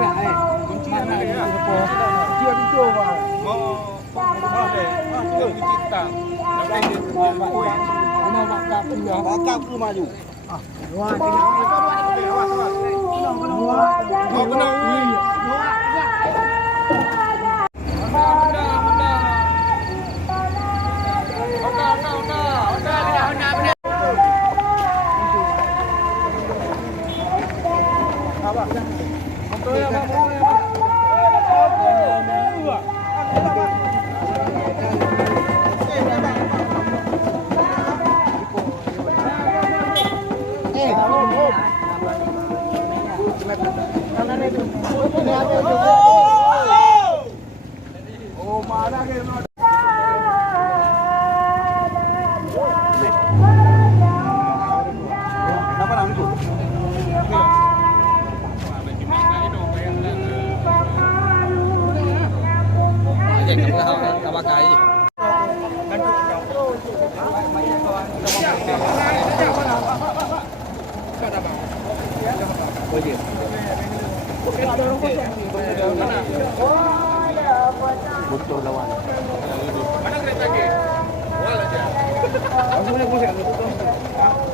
nak kunci nak dia kunci pintu bang boleh kunci tak tapi dia ana maktab pindah maktab ke maju wah tengok awas oh benar oh mana ke kenapa nang itu apa kai motor lawan mana kereta ke wala aja langsung boleh